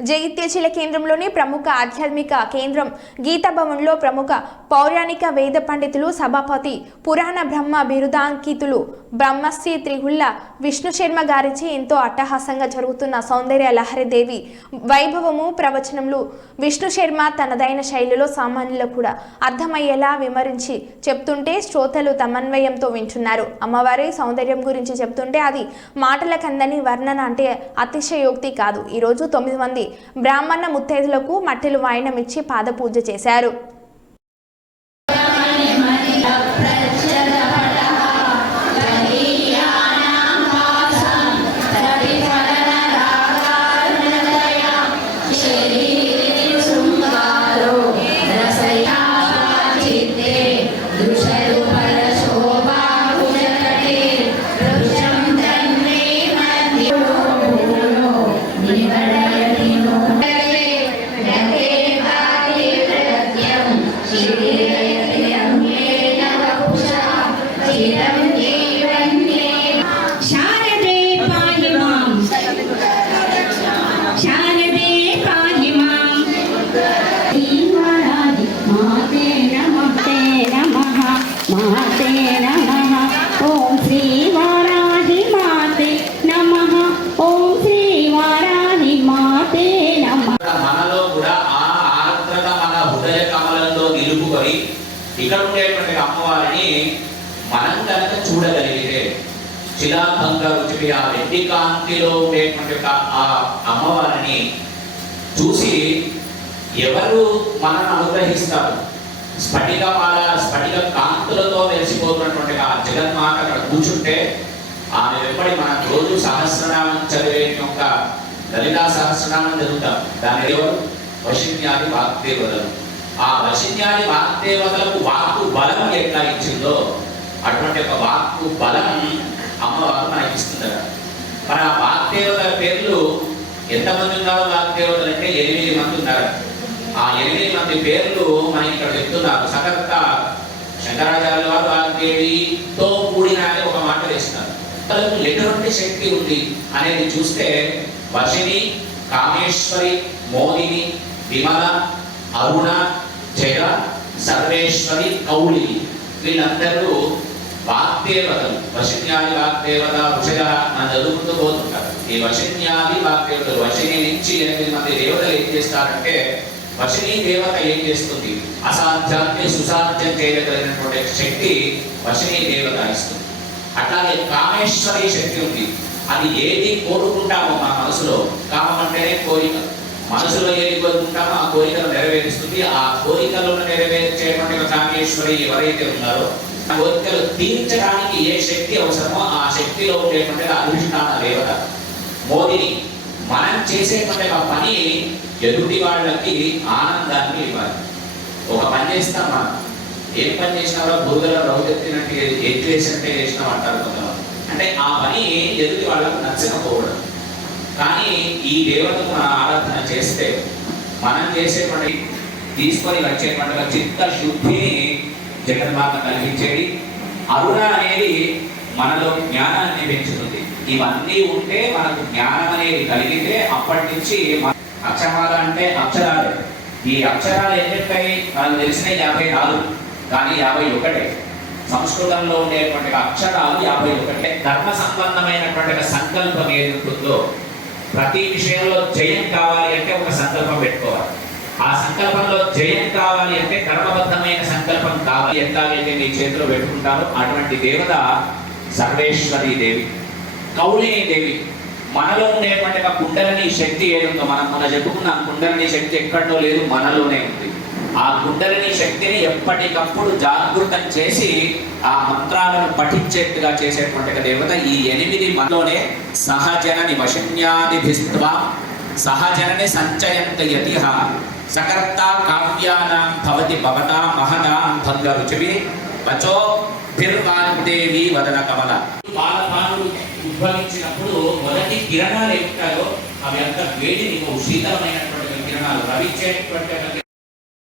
జగిత్యాల కేంద్రంలోని ప్రముఖ ఆధ్యాత్మిక కేంద్రం గీతా భవన్లో ప్రముఖ పౌరాణిక వేద పండితులు సభాపతి పురాణ బ్రహ్మ బిరుదాంకితులు బ్రహ్మశ్రీ త్రిహుల్ల విష్ణు శర్మ గారిచే ఎంతో అట్టహాసంగా జరుగుతున్న సౌందర్య లహరిదేవి వైభవము ప్రవచనములు విష్ణు శర్మ తనదైన శైలిలో సామాన్యులకు కూడా అర్థమయ్యేలా విమరించి చెప్తుంటే శ్రోతలు తమన్వయంతో వింటున్నారు. అమ్మవారి సౌందర్యం గురించి చెప్తుంటే అది మాటల కందని వర్ణన అంటే అతిశయోక్తి కాదు. ఈరోజు తొమ్మిది మంది బ్రాహ్మణ ముత్తైదులకు మట్టిలు వాయనం ఇచ్చి పాద పూజ చేశారు. మనలో కూడా ఆ ఆర్ద్రత మన హృదయ కమలంలో నిలుపుకొని ఇక్కడ ఉండేటువంటి అమ్మవారిని మనం కనుక చూడగలిగితే శిలాభంగా రుచిపి ఆ వెండి కాంతిలో ఉండేటువంటి ఆ అమ్మవారిని చూసి ఎవరు మనల్ని అనుగ్రహిస్తారు? స్ఫటికమాల స్ఫటిక కాంతులతో మెరిసిపోతున్నటువంటి ఆ జగన్మాత అక్కడ కూర్చుంటే ఆమె వెంబడి మనం రోజు సహస్రనామం చదివే యొక్క లలితా సహస్రనామం జరుగుతాం దాని ఎవరు? వశిన్యాది వాక్దేవతలు ఆ వశిన్యాది వాక్దేవతలకు వాక్కు బలం ఎట్లా ఇచ్చిందో అటువంటి ఒక వాక్కు బలం అమ్మవారు మనకి ఇస్తుందట మన ఆ వాగ్దేవతల పేర్లు ఎంతమంది ఉన్నారు? వాక్దేవతలు అంటే ఎనిమిది మంది ఉన్నారు ఆ ఎనిమిది మంది పేర్లు మనకి ఇక్కడ చెప్తున్నారు. సకర్త శంకరాచార్య వారు వాగ్దేవితో కూడిన ఒక మాట వేస్తున్నారు. తనకు ఎటువంటి శక్తి ఉంది అనేది చూస్తే వశిని కామేశ్వరి మోదిని విమల అరుణ జయ సర్వేశ్వరి కౌళి వీళ్ళందరూ వాగ్దేవతలు. వశిన్యాది వాగ్దేవత వృషయ నన్ను చదువుకుంటూ పోతుంటారు. ఈ వశిన్యాది వాగ్దేవతలు వశిని నుంచి ఎనిమిది మంది దేవతలు ఏం చేస్తారంటే వశిని దేవత ఏం చేస్తుంది? అసాధ్యాన్ని సుసాధ్యం చేయగలిగినటువంటి శక్తి వశిని దేవత ఇస్తుంది. అట్లాగే కామేశ్వరి శక్తి ఉంది. అది ఏది కోరుకుంటామో మా మనసులో కామం అంటేనే కోరిక. మనసులో ఏది కోరుకుంటామో ఆ కోరికను నెరవేరుస్తుంది. ఆ కోరికలను నెరవేర్చేటువంటి కామేశ్వరి ఎవరైతే ఉన్నారో ఆ కోరికలు తీర్చడానికి ఏ శక్తి అవసరమో ఆ శక్తిలో ఉండేటువంటి అధిష్టాన దేవత. మోదిని మనం చేసేటువంటి ఆ పని ఎదుటి వాళ్ళకి ఆనందాన్ని ఇవ్వాలి. ఒక పని చేస్తాం మనం. ఏం పని చేసినా కూడా బురదలో రౌదెత్తినట్టు ఎత్తి వేసినట్టే చేసినాం అంటారు కొంతమంది. అంటే ఆ పని ఎదుటి వాళ్ళకు నచ్చకపోవడం. కానీ ఈ దేవుడికి మనం ఆరాధన చేస్తే మనం చేసేటువంటి తీసుకొని వచ్చేటువంటి చిత్త శుద్ధిని జగన్మాత కలిగించేది. అరుణ అనేది మనలో జ్ఞానాన్ని పెంచుతుంది. ఇవన్నీ ఉంటే మనకు జ్ఞానం అనేది కలిగితే అప్పటి నుంచి అక్షరాల అంటే అక్షరాలే. ఈ అక్షరాలు ఎన్నింటాయి మనకు తెలిసిన యాభై నాలుగు కానీ యాభై ఒకటే. సంస్కృతంలో ఉండేటువంటి అక్షరాలు యాభై ఒకటే. ధర్మ సంబంధమైనటువంటి సంకల్పం ఏది ఉంటుందో ప్రతి విషయంలో జయం కావాలి అంటే ఒక సంకల్పం పెట్టుకోవాలి. ఆ సంకల్పంలో జయం కావాలి అంటే కర్మబద్ధమైన సంకల్పం కావాలి. ఎట్లాగైతే మీ చేతిలో పెట్టుకుంటారో అటువంటి దేవత సర్వేశ్వరి దేవి కౌళిని దేవి. మనలో ఉండేటువంటి ఒక కుండలని శక్తి ఏదుందో మనం మన చెప్పుకున్నాం కుండలని శక్తి ఎక్కడో లేదు మనలోనే ఉంది. ఆ కుండలిని శక్తిని ఎప్పటికప్పుడు జాగృతం చేసి ఆ మంత్రాలను పఠించేట్టుగా చేసేటువంటి దేవత ఈ ఎనిమిది మనలోనే సహజనని వశన్యాదిభిస్త్వా సహజనని సంచయంతయతిహ సకర్త కావ్యానాం భవతి భవతా మహదాం భంగ రుచివి వచో భిర్వాగ్దేవి వదన కమల. పాలపాలు ఉద్భవించినప్పుడు మొదటి కిరణాలు ఏమిటాయో అవి అంత వేడిని శీతలమైనటువంటి కిరణాలు రవించేటువంటి